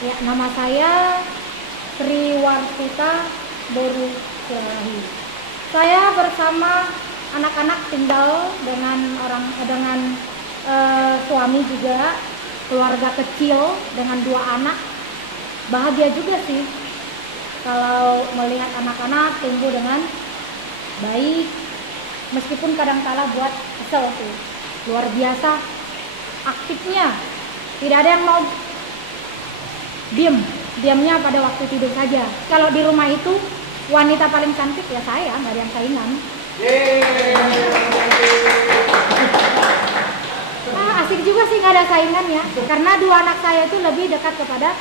Ya, nama saya Sri Warsita Boru Surahi. Saya bersama anak-anak tinggal dengan suami juga, keluarga kecil dengan 2 anak. Bahagia juga sih kalau melihat anak-anak tumbuh dengan baik, meskipun kadang-kala buat kesel sih. Luar biasa aktifnya, tidak ada yang mau diamnya pada waktu tidur saja. Kalau di rumah itu wanita paling cantik ya saya, nggak ada yang saingan. Asik juga sih nggak ada saingannya, karena 2 anak saya itu lebih dekat kepada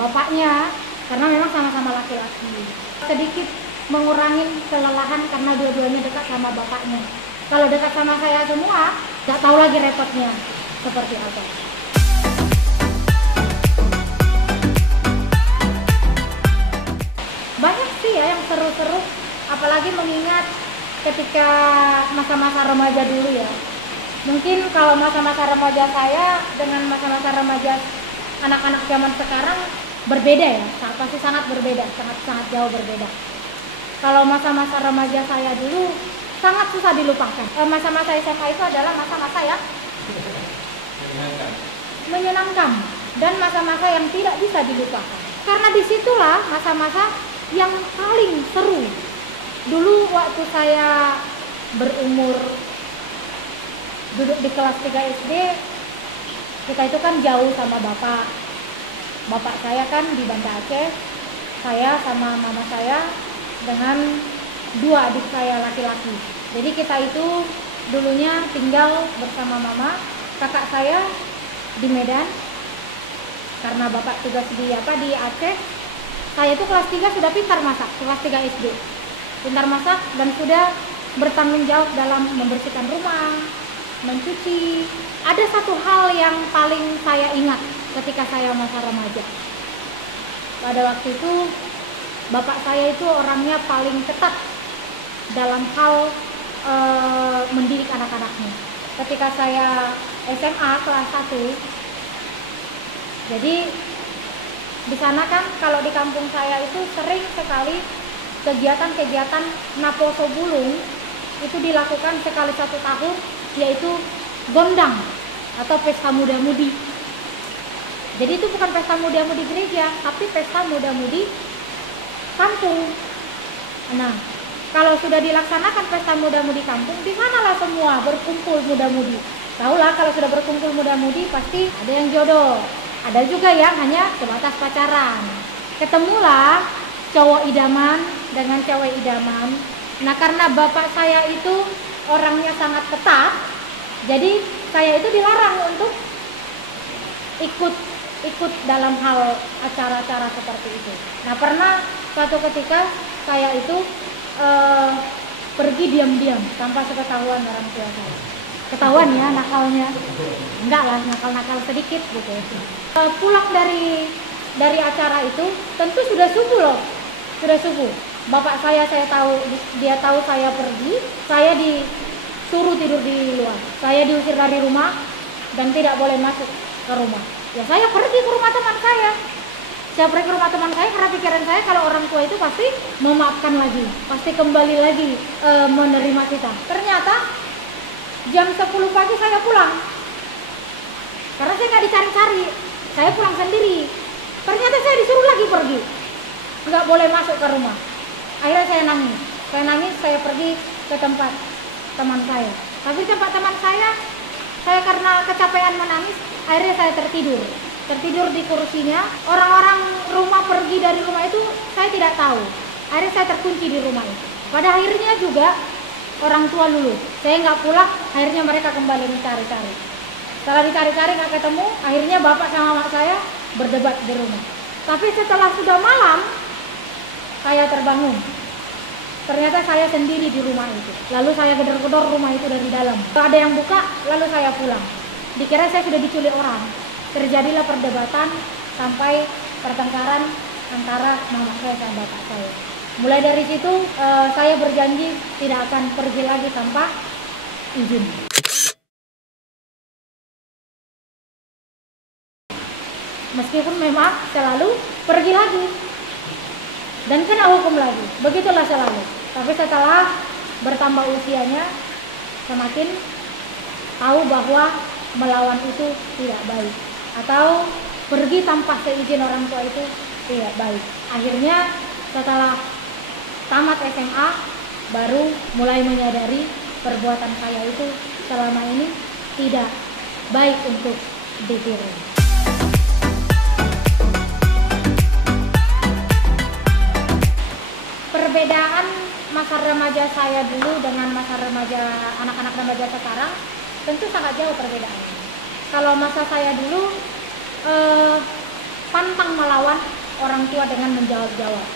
bapaknya, karena memang sama-sama laki-laki. Sedikit mengurangi kelelahan karena dua-duanya dekat sama bapaknya. Kalau dekat sama saya semua, nggak tahu lagi repotnya seperti apa. Banyak sih ya yang seru-seru, apalagi mengingat ketika masa-masa remaja dulu ya. Mungkin kalau masa-masa remaja saya dengan masa-masa remaja anak-anak zaman sekarang berbeda ya, pasti sangat berbeda, sangat jauh berbeda. Kalau masa-masa remaja saya dulu sangat susah dilupakan. Masa-masa SMA itu adalah masa-masa yang menyenangkan dan masa-masa yang tidak bisa dilupakan. Karena disitulah masa-masa yang paling seru. Dulu waktu saya berumur duduk di kelas 3 SD, kita itu kan jauh sama bapak. Bapak saya kan di Banda Aceh, saya sama mama saya dengan 2 adik saya laki-laki. Jadi kita itu dulunya tinggal bersama mama, kakak saya di Medan. Karena bapak tugas di Aceh, saya itu kelas 3 sudah pintar masak, kelas 3 SD. Pintar masak dan sudah bertanggung jawab dalam membersihkan rumah, mencuci. Ada satu hal yang paling saya ingat ketika saya masa remaja. Pada waktu itu bapak saya itu orangnya paling ketat dalam hal mendidik anak-anaknya. Ketika saya SMA kelas 1, jadi di sana kan kalau di kampung saya itu sering sekali kegiatan-kegiatan Naposo Bulung itu dilakukan sekali 1 tahun, yaitu gondang atau pesta muda-mudi. Jadi itu bukan pesta muda-mudi gereja, tapi pesta muda-mudi kampung. Nah, kalau sudah dilaksanakan pesta muda-mudi kampung, di sanalah semua berkumpul muda-mudi. Tahulah kalau sudah berkumpul muda-mudi pasti ada yang jodoh. Ada juga yang hanya sebatas pacaran. Ketemulah cowok idaman dengan cewek idaman. Nah, karena bapak saya itu orangnya sangat ketat, jadi saya itu dilarang untuk ikut dalam hal acara-acara seperti itu. Nah, pernah suatu ketika saya itu pergi diam-diam tanpa sepengetahuan orang tua saya. Ketahuan ya nakalnya, enggak lah, nakal-nakal sedikit gitu. Pulang dari acara itu tentu sudah subuh loh, sudah subuh. Bapak saya tahu, dia tahu saya pergi, saya disuruh tidur di luar. Saya diusir dari rumah dan tidak boleh masuk ke rumah. Ya saya pergi ke rumah teman saya. Saya pergi ke rumah teman saya karena pikiran saya kalau orang tua itu pasti memaafkan lagi, pasti kembali lagi menerima kita. Ternyata jam 10 pagi saya pulang. Karena saya nggak dicari-cari, saya pulang sendiri. Ternyata saya disuruh lagi pergi, nggak boleh masuk ke rumah. Akhirnya saya nangis, saya pergi ke tempat teman saya. Tapi tempat teman saya karena kecapean menangis, akhirnya saya tertidur di kursinya. Orang-orang rumah pergi dari rumah itu saya tidak tahu. Akhirnya saya terkunci di rumah itu. Pada akhirnya juga orang tua luluh. Saya nggak pulang, akhirnya mereka kembali mencari-cari. Setelah dicari-cari nggak ketemu, akhirnya bapak sama mak saya berdebat di rumah. Tapi setelah sudah malam, saya terbangun. Ternyata saya sendiri di rumah itu. Lalu saya gedor-gedor rumah itu dari dalam. Ada yang buka, lalu saya pulang. Dikira saya sudah diculik orang. Terjadilah perdebatan sampai pertengkaran antara mama saya dan bapak saya. Mulai dari situ saya berjanji tidak akan pergi lagi tanpa izin. meskipun memang selalu pergi lagi dan kena hukum lagi. Begitulah selalu. Tapi setelah bertambah usianya, semakin tahu bahwa melawan itu tidak baik, atau pergi tanpa seizin orang tua itu tidak baik. Akhirnya setelah tamat SMA baru mulai menyadari perbuatan saya itu selama ini tidak baik untuk ditiru. Perbedaan masa remaja saya dulu dengan masa remaja anak-anak remaja sekarang tentu sangat jauh perbedaannya. Kalau masa saya dulu pantang melawan orang tua dengan menjawab-jawab.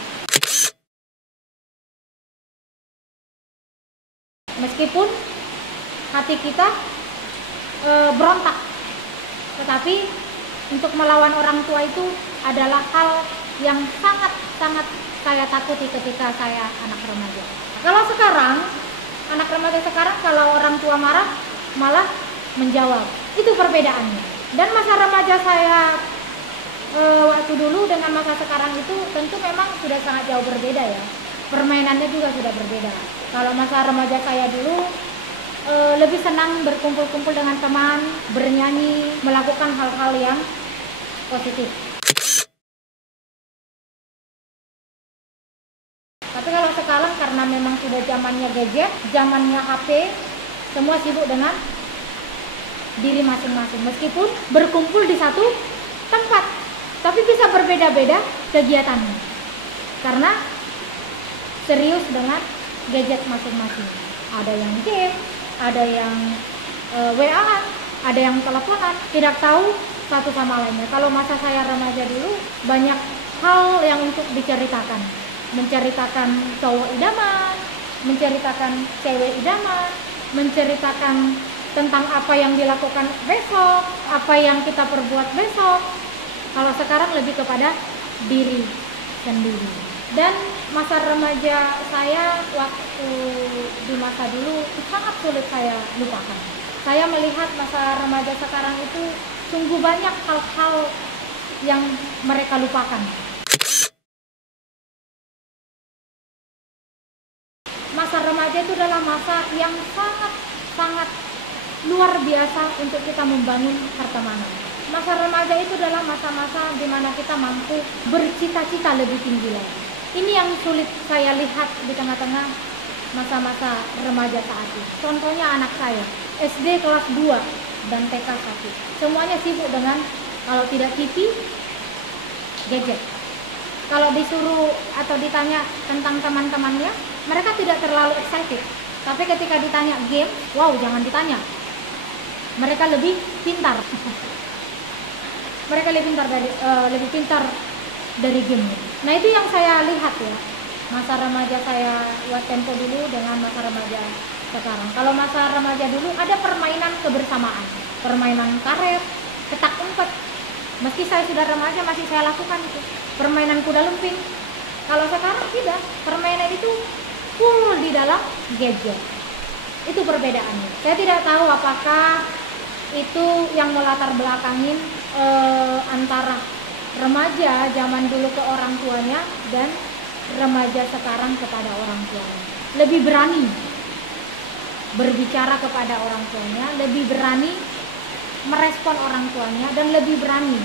Meskipun hati kita berontak, tetapi untuk melawan orang tua itu adalah hal yang sangat-sangat saya takuti ketika saya anak remaja. Kalau sekarang, anak remaja sekarang kalau orang tua marah malah menjawab. Itu perbedaannya. Dan masa remaja saya waktu dulu dengan masa sekarang itu tentu memang sudah sangat jauh berbeda ya. Permainannya juga sudah berbeda. Kalau masa remaja saya dulu lebih senang berkumpul-kumpul dengan teman, bernyanyi, melakukan hal-hal yang positif. Tapi kalau sekarang karena memang sudah zamannya gadget, zamannya HP, semua sibuk dengan diri masing-masing. Meskipun berkumpul di satu tempat, tapi bisa berbeda-beda kegiatannya. Karena serius dengan gadget masing-masing. Ada yang game, ada yang WA-an, ada yang teleponan, tidak tahu satu sama lainnya. Kalau masa saya remaja dulu, banyak hal yang untuk diceritakan. Menceritakan cowok idaman, menceritakan cewek idaman, menceritakan tentang apa yang dilakukan besok, apa yang kita perbuat besok. Kalau sekarang lebih kepada diri sendiri. Dan masa remaja saya waktu di masa dulu sangat sulit saya lupakan. Saya melihat masa remaja sekarang itu sungguh banyak hal-hal yang mereka lupakan. Masa remaja itu adalah masa yang sangat luar biasa untuk kita membangun pertemanan. Masa remaja itu adalah masa-masa di mana kita mampu bercita-cita lebih tinggi lagi. Ini yang sulit saya lihat di tengah-tengah masa-masa remaja saat ini. Contohnya anak saya, SD kelas 2 dan TK 1. Semuanya sibuk dengan, kalau tidak TV, gadget. Kalau disuruh atau ditanya tentang teman-temannya, mereka tidak terlalu excited. Tapi ketika ditanya game, wow, jangan ditanya. Mereka lebih pintar. Mereka lebih pintar dari game. Nah, itu yang saya lihat ya. Masa remaja saya buat tempo dulu dengan masa remaja sekarang. Kalau masa remaja dulu ada permainan kebersamaan, permainan karet, petak umpet. Meski saya sudah remaja masih saya lakukan itu. Permainan kuda lumping. Kalau sekarang tidak, permainan itu full di dalam gadget. Itu perbedaannya. Saya tidak tahu apakah itu yang melatar belakangin antara remaja zaman dulu ke orang tuanya dan remaja sekarang kepada orang tuanya. Lebih berani berbicara kepada orang tuanya, lebih berani merespon orang tuanya, dan lebih berani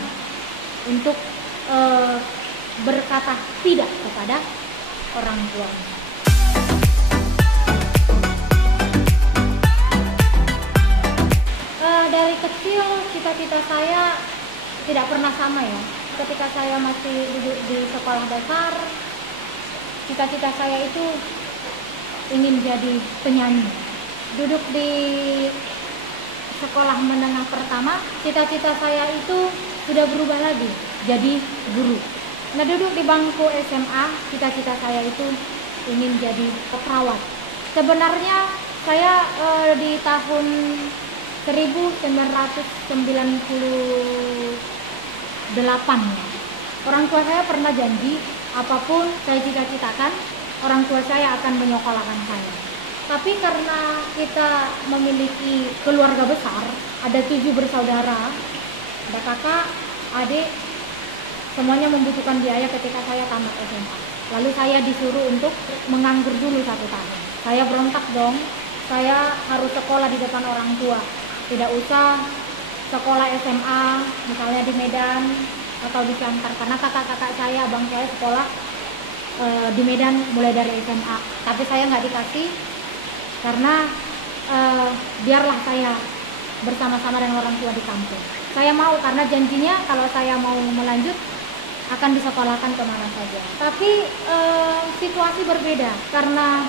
untuk berkata tidak kepada orang tuanya. Dari kecil cita-cita saya tidak pernah sama ya. Ketika saya masih duduk di sekolah dasar, cita-cita saya itu ingin jadi penyanyi. Duduk di sekolah menengah pertama, cita-cita saya itu sudah berubah lagi jadi guru. Nah, duduk di bangku SMA, cita-cita saya itu ingin jadi perawat. Sebenarnya saya di tahun 1998 ya. Orang tua saya pernah janji apapun saya cita-citakan, orang tua saya akan menyekolahkan saya. Tapi karena kita memiliki keluarga besar, ada 7 bersaudara, ada kakak, adik, semuanya membutuhkan biaya ketika saya tamat SMA. Lalu saya disuruh untuk menganggur dulu 1 tahun. Saya berontak dong, saya harus sekolah di depan orang tua. Tidak usah sekolah SMA, misalnya di Medan atau di Siantar, karena kakak-kakak saya, abang saya sekolah di Medan mulai dari SMA. Tapi saya nggak dikasih, karena biarlah saya bersama-sama dengan orang tua di kampung. Saya mau, karena janjinya kalau saya mau melanjut akan disekolahkan kemana saja. Tapi situasi berbeda, karena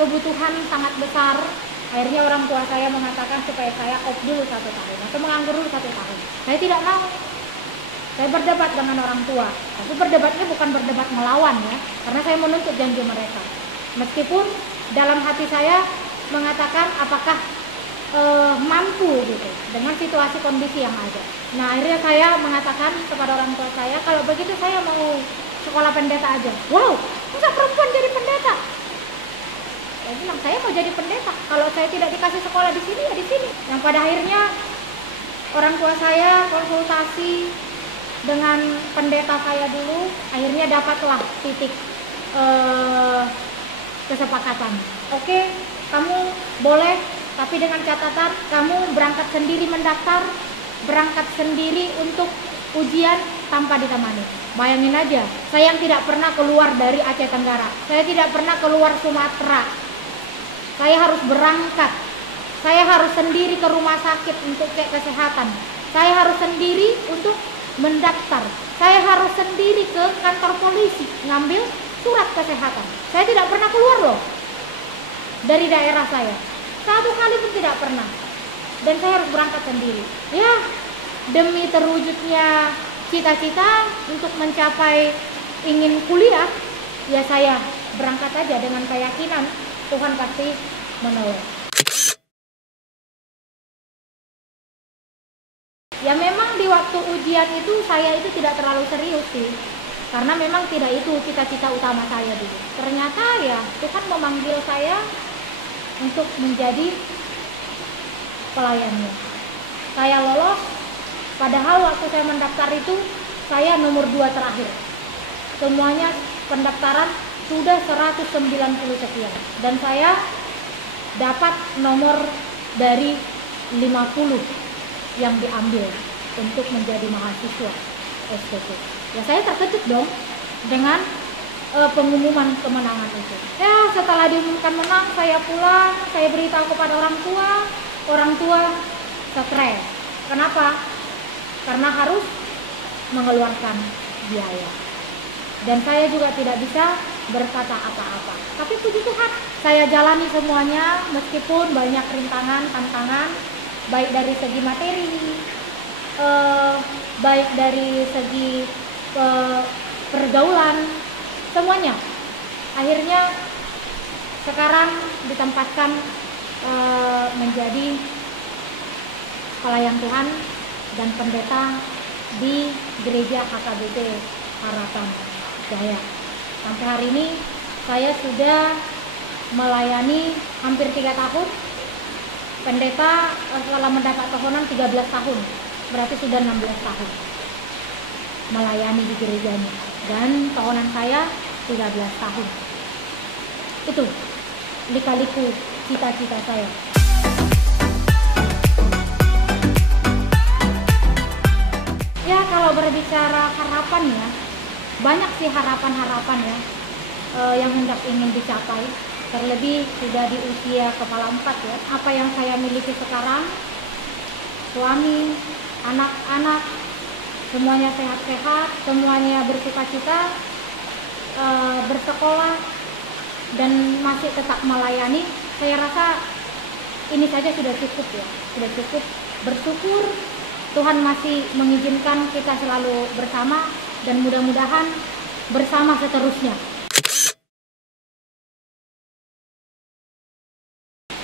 kebutuhan sangat besar. Akhirnya orang tua saya mengatakan supaya saya off dulu 1 tahun atau menganggur dulu 1 tahun. Saya tidak mau. Saya berdebat dengan orang tua, tapi berdebatnya bukan berdebat melawan ya, karena saya menuntut janji mereka. Meskipun dalam hati saya mengatakan apakah mampu gitu dengan situasi kondisi yang ada. Nah, akhirnya saya mengatakan kepada orang tua saya, kalau begitu saya mau sekolah pendeta aja. Wow, masa perempuan jadi pendeta? Saya bilang, saya mau jadi pendeta. Kalau saya tidak dikasih sekolah di sini, ya di sini. Yang pada akhirnya orang tua saya konsultasi dengan pendeta saya dulu, akhirnya dapatlah titik kesepakatan. Oke, kamu boleh, tapi dengan catatan kamu berangkat sendiri mendaftar, berangkat sendiri untuk ujian tanpa ditemani. Bayangin aja, saya yang tidak pernah keluar dari Aceh Tenggara, saya tidak pernah keluar Sumatera, saya harus berangkat, saya harus sendiri ke rumah sakit untuk cek kesehatan, saya harus sendiri untuk mendaftar, saya harus sendiri ke kantor polisi ngambil surat kesehatan. Saya tidak pernah keluar loh dari daerah saya, 1 kali pun tidak pernah, dan saya harus berangkat sendiri. Ya, demi terwujudnya cita-cita untuk mencapai ingin kuliah, ya saya berangkat aja dengan keyakinan Tuhan pasti menolong. Ya memang di waktu ujian itu saya itu tidak terlalu serius sih, karena memang tidak itu cita-cita utama saya dulu. Ternyata ya Tuhan memanggil saya untuk menjadi pelayannya. Saya lolos, padahal waktu saya mendaftar itu saya nomor 2 terakhir. Semuanya pendaftaran sudah 190 sekian, dan saya dapat nomor dari 50 yang diambil untuk menjadi mahasiswa STT. Ya saya terkejut dong dengan pengumuman kemenangan itu. Ya setelah diumumkan menang, saya pulang, saya beritahu kepada orang tua stres. Kenapa? Karena harus mengeluarkan biaya. Dan saya juga tidak bisa berkata apa-apa. Tapi puji Tuhan, saya jalani semuanya meskipun banyak rintangan, tantangan, baik dari segi materi, baik dari segi pergaulan, semuanya. Akhirnya sekarang ditempatkan menjadi pelayan Tuhan dan pendeta di gereja HKBP Harapan Jaya. Sampai hari ini saya sudah melayani hampir 3 tahun. Pendeta setelah mendapat tahunan 13 tahun, berarti sudah 16 tahun melayani di gerejanya, dan tahunan saya 13 tahun. Itu lika-liku cita-cita saya. Ya kalau berbicara harapan ya, banyak sih harapan-harapan ya yang hendak ingin dicapai. Terlebih sudah di usia kepala 4 ya. Apa yang saya miliki sekarang, suami, anak-anak, semuanya sehat-sehat, semuanya bersukacita, bersekolah, dan masih tetap melayani. Saya rasa ini saja sudah cukup ya, sudah cukup. Bersyukur Tuhan masih mengizinkan kita selalu bersama, dan mudah-mudahan bersama seterusnya.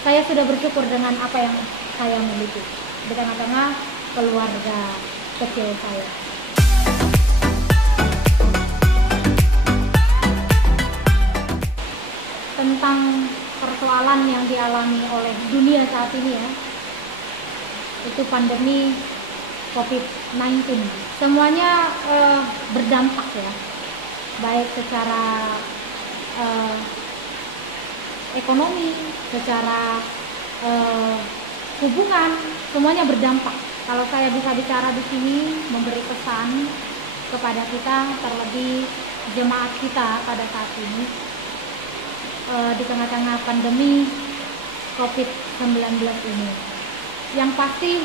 Saya sudah bersyukur dengan apa yang saya miliki di tengah-tengah keluarga kecil saya. Tentang persoalan yang dialami oleh dunia saat ini ya, itu pandemi COVID-19. Semuanya berdampak ya, baik secara ekonomi, secara hubungan, semuanya berdampak. Kalau saya bisa bicara di sini memberi pesan kepada kita, terlebih jemaat kita pada saat ini di tengah-tengah pandemi COVID-19 ini, yang pasti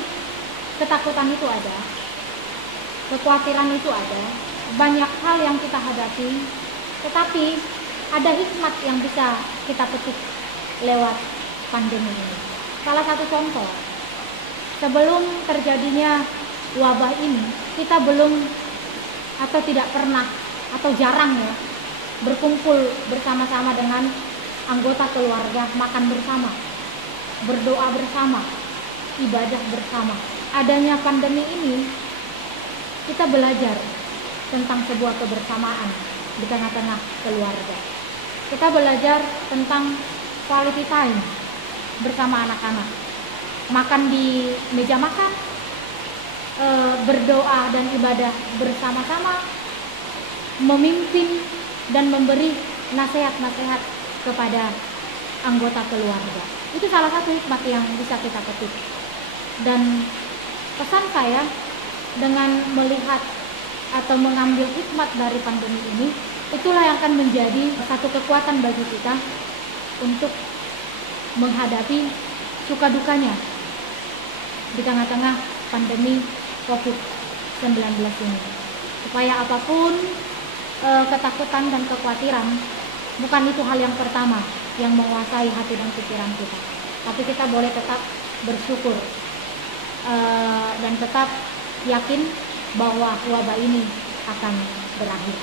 ketakutan itu ada, kekhawatiran itu ada, banyak hal yang kita hadapi, tetapi ada hikmat yang bisa kita petik lewat pandemi ini. Salah satu contoh, sebelum terjadinya wabah ini, kita belum atau tidak pernah atau jarang ya berkumpul bersama-sama dengan anggota keluarga, makan bersama, berdoa bersama, ibadah bersama. Adanya pandemi ini, kita belajar tentang sebuah kebersamaan di tengah-tengah keluarga. Kita belajar tentang quality time bersama anak-anak, makan di meja makan, berdoa dan ibadah bersama-sama, memimpin dan memberi nasihat-nasihat kepada anggota keluarga. Itu salah satu hikmat yang bisa kita petik. Dan pesan saya dengan melihat atau mengambil hikmat dari pandemi ini, itulah yang akan menjadi satu kekuatan bagi kita untuk menghadapi suka dukanya di tengah-tengah pandemi COVID-19 ini. Supaya apapun ketakutan dan kekhawatiran, bukan itu hal yang pertama yang menguasai hati dan pikiran kita, tapi kita boleh tetap bersyukur dan tetap yakin bahwa wabah ini akan berakhir.